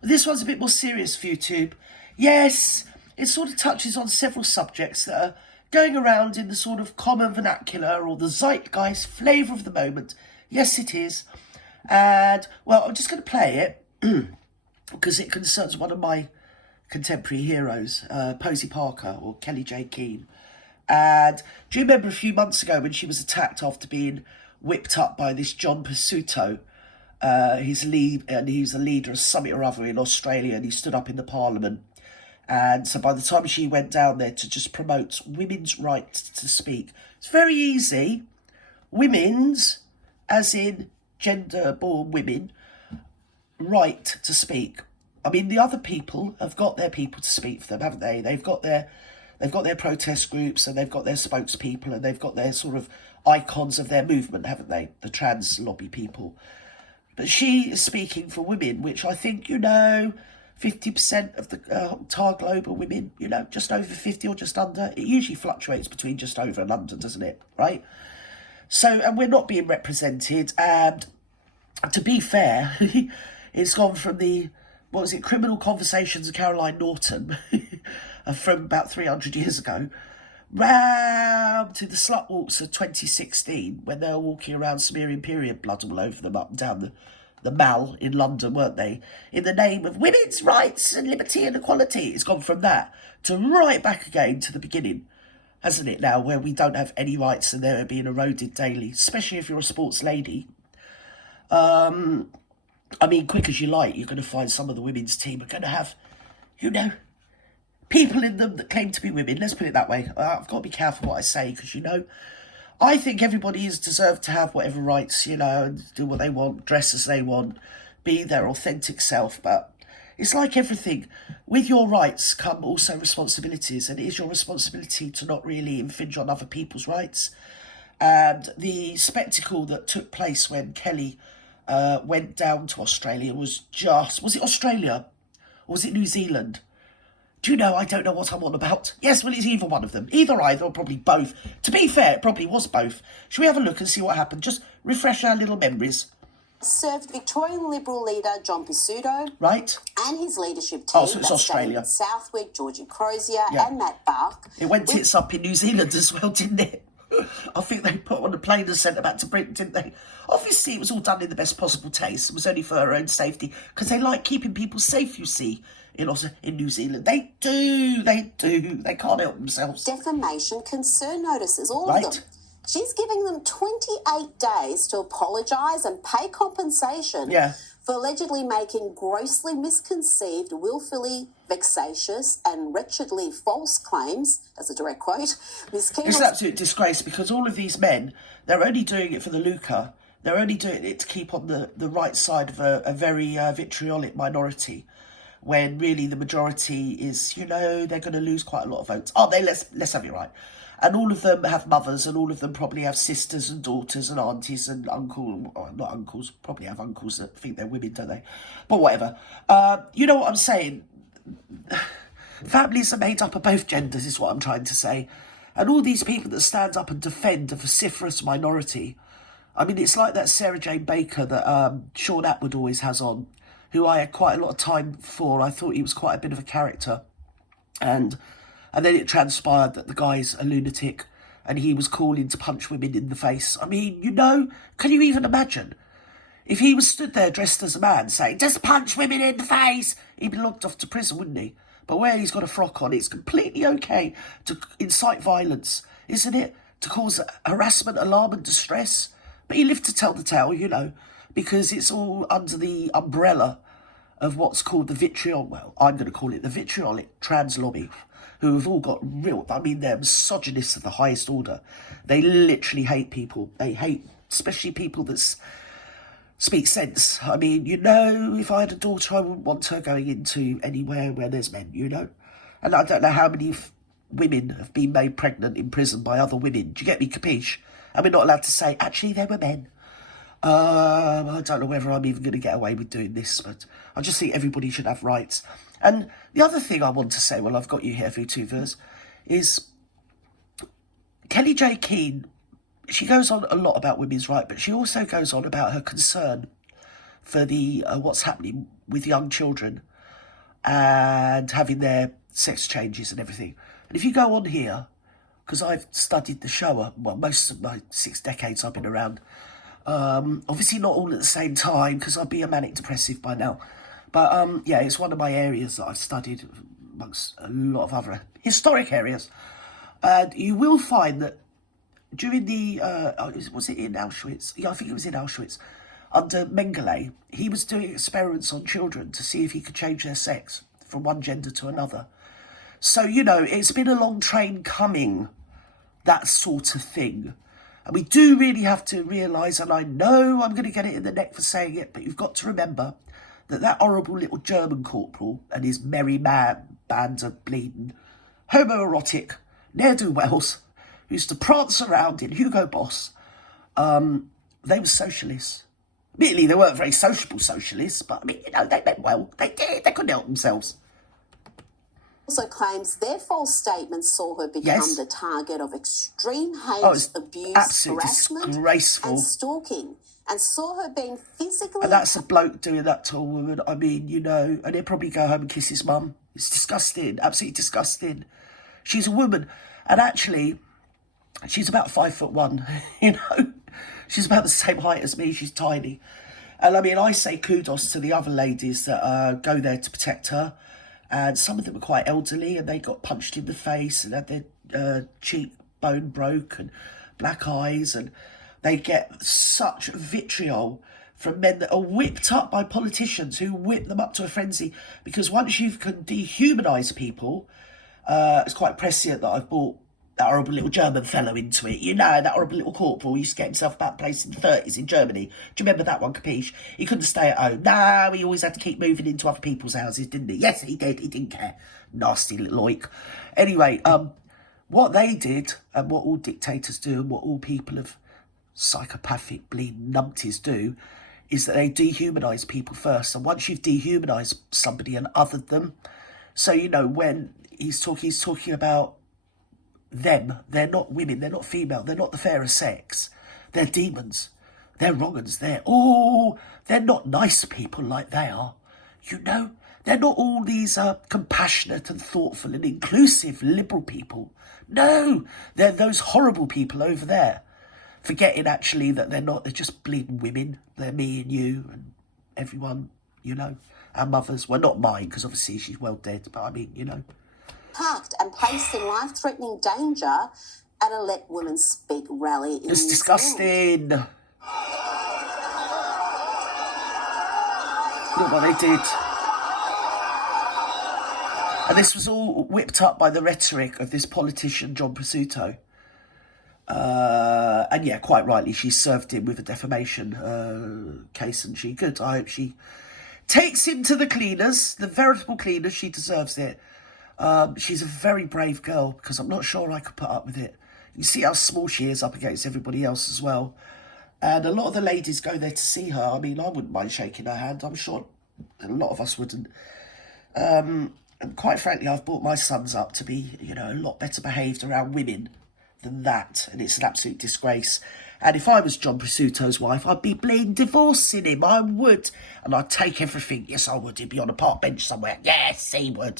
This one's a bit more serious for YouTube. Yes, it sort of touches on several subjects that are going around in the sort of common vernacular or the zeitgeist flavour of the moment. Yes, it is. And, well, I'm just going to play it because it concerns one of my contemporary heroes, Posey Parker or Kelly J. Keane. And do you remember a few months ago when she was attacked after being whipped up by this John Persutto? He was a leader of something or other in Australia, and he stood up in the Parliament. And so by the time she went down there to just promote women's right to speak, it's very easy. Women's, as in gender-born women, right to speak. I mean, the other people have got their people to speak for them, haven't they? They've got their protest groups, and they've got their spokespeople, and they've got their sort of icons of their movement, haven't they? The trans lobby people. But she is speaking for women, which I think, 50% of the entire globe are women, just over 50 or just under. It usually fluctuates between just over and under, doesn't it? Right? So, and we're not being represented. And to be fair, it's gone from the, Criminal Conversations of Caroline Norton from about 300 years ago, round to the slut walks of 2016, when they were walking around smearing period blood all over them up and down the Mall in London, weren't they? In the name of women's rights and liberty and equality. It's gone from that to right back again to the beginning, hasn't it now, where we don't have any rights and they're being eroded daily, especially if you're a sports lady. I mean, quick as you like, you're going to find some of the women's team are going to have, people in them that claim to be women. Let's put it that way. I've got to be careful what I say because, I think everybody is deserved to have whatever rights, and do what they want, dress as they want, be their authentic self. But it's like everything. With your rights come also responsibilities, and it is your responsibility to not really infringe on other people's rights. And the spectacle that took place when Kelly went down to Australia was it Australia? Or was it New Zealand? Do you know, I don't know what I'm on about. Yes, well, it's either one of them. Either, or probably both. To be fair, it probably was both. Should we have a look and see what happened? Just refresh our little memories. Served Victorian Liberal leader John Persutto. Right. And his leadership team. Oh, so it's Australia. Southwick, Georgie Crozier and Matt Bark. It went tits up in New Zealand as well, didn't it? I think they put on a plane and sent it back to Britain, didn't they? Obviously, it was all done in the best possible taste. It was only for her own safety, because they like keeping people safe, you see, in New Zealand. They do. They can't help themselves. Defamation concern notices, all of them. She's giving them 28 days to apologise and pay compensation for allegedly making grossly misconceived, willfully vexatious and wretchedly false claims. That's a direct quote. It's an absolute disgrace, because all of these men, they're only doing it for the lucre. They're only doing it to keep on the right side of a very vitriolic minority, when really the majority is, they're going to lose quite a lot of votes. Aren't they? Let's have it right. And all of them have mothers, and all of them probably have sisters and daughters and aunties and not uncles, probably have uncles that think they're women, don't they? But whatever. You know what I'm saying? Families are made up of both genders, is what I'm trying to say. And all these people that stand up and defend a vociferous minority, I mean, it's like that Sarah Jane Baker that Sean Atwood always has on, who I had quite a lot of time for. I thought he was quite a bit of a character. And then it transpired that the guy's a lunatic and he was calling to punch women in the face. I mean, can you even imagine? If he was stood there dressed as a man saying, just punch women in the face, he'd be locked off to prison, wouldn't he? But where he's got a frock on, it's completely okay to incite violence, isn't it? To cause harassment, alarm and distress. But he lived to tell the tale, because it's all under the umbrella of what's called the I'm going to call it the vitriolic trans lobby, who have all got they're misogynists of the highest order. They literally hate people. They hate, especially people that speak sense. I mean, if I had a daughter, I wouldn't want her going into anywhere where there's men, And I don't know how many women have been made pregnant in prison by other women. Do you get me, capiche? And we're not allowed to say, actually, they were men. I don't know whether I'm even going to get away with doing this, but I just think everybody should have rights. And the other thing I want to say, well, I've got you here, VTubers, is Kelly J. Keane, she goes on a lot about women's rights, but she also goes on about her concern for the what's happening with young children and having their sex changes and everything. And if you go on here, because I've studied the show, well, most of my 6 decades I've been around, obviously not all at the same time, because I'd be a manic depressive by now. But yeah, it's one of my areas that I've studied amongst a lot of other historic areas. And you will find that during the, was it in Auschwitz? Yeah, I think it was in Auschwitz. Under Mengele, he was doing experiments on children to see if he could change their sex from one gender to another. So, you know, it's been a long train coming, that sort of thing. And we do really have to realise, and I know I'm going to get it in the neck for saying it, but you've got to remember that that horrible little German corporal and his merry band of bleeding homoerotic ne'er-do-wells who used to prance around in Hugo Boss, they were socialists. Admittedly, they weren't very sociable socialists, but I mean, you know, they meant well. They did. They couldn't help themselves. Also claims their false statements saw her become the target of extreme hate, abuse, harassment and stalking, and saw her being physically... And that's a bloke doing that to a woman. I mean, you know, and he'll probably go home and kiss his mum. It's disgusting, absolutely disgusting. She's a woman, and actually, she's about 5'1", you know. She's about the same height as me. She's tiny. And I mean, I say kudos to the other ladies that go there to protect her. And some of them were quite elderly and they got punched in the face and had their cheekbone broke and black eyes. And they get such vitriol from men that are whipped up by politicians who whip them up to a frenzy. Because once you can dehumanise people, it's quite prescient that I've brought that horrible little German fellow into it. You know, that horrible little corporal used to get himself about place in the 30s in Germany. Do you remember that one, Capiche? He couldn't stay at home. No, he always had to keep moving into other people's houses, didn't he? Yes, he did. He didn't care. Nasty little oik. Anyway, what they did, and what all dictators do, and what all people of psychopathic bleeding numpties do, is that they dehumanise people first. And once you've dehumanised somebody and othered them, so, you know, when he's talking about them, they're not women, they're not female, they're not the fairer sex, they're demons, they're wrong-uns, they're not nice people like they are, you know, they're not all these compassionate and thoughtful and inclusive liberal people. No, they're those horrible people over there, forgetting actually that they're not, they're just bleeding women. They're me and you and everyone, you know, our mothers. Well, not mine, because obviously she's well dead, but I mean, you know. Parked and placed in life-threatening danger at a Let Women Speak rally in It's disgusting. Look what they did. And this was all whipped up by the rhetoric of this politician, John Persutto. And yeah, quite rightly, she served him with a defamation case, and she good. I hope she takes him to the cleaners, the veritable cleaners. She deserves it. She's a very brave girl, because I'm not sure I could put up with it. You see how small she is up against everybody else as well. And a lot of the ladies go there to see her. I mean, I wouldn't mind shaking her hand. I'm sure a lot of us wouldn't. And quite frankly, I've brought my sons up to be, you know, a lot better behaved around women than that. And it's an absolute disgrace. And if I was John Persutto's wife, I'd be bleeding divorcing him. I would. And I'd take everything. Yes, I would. He'd be on a park bench somewhere. Yes, he would.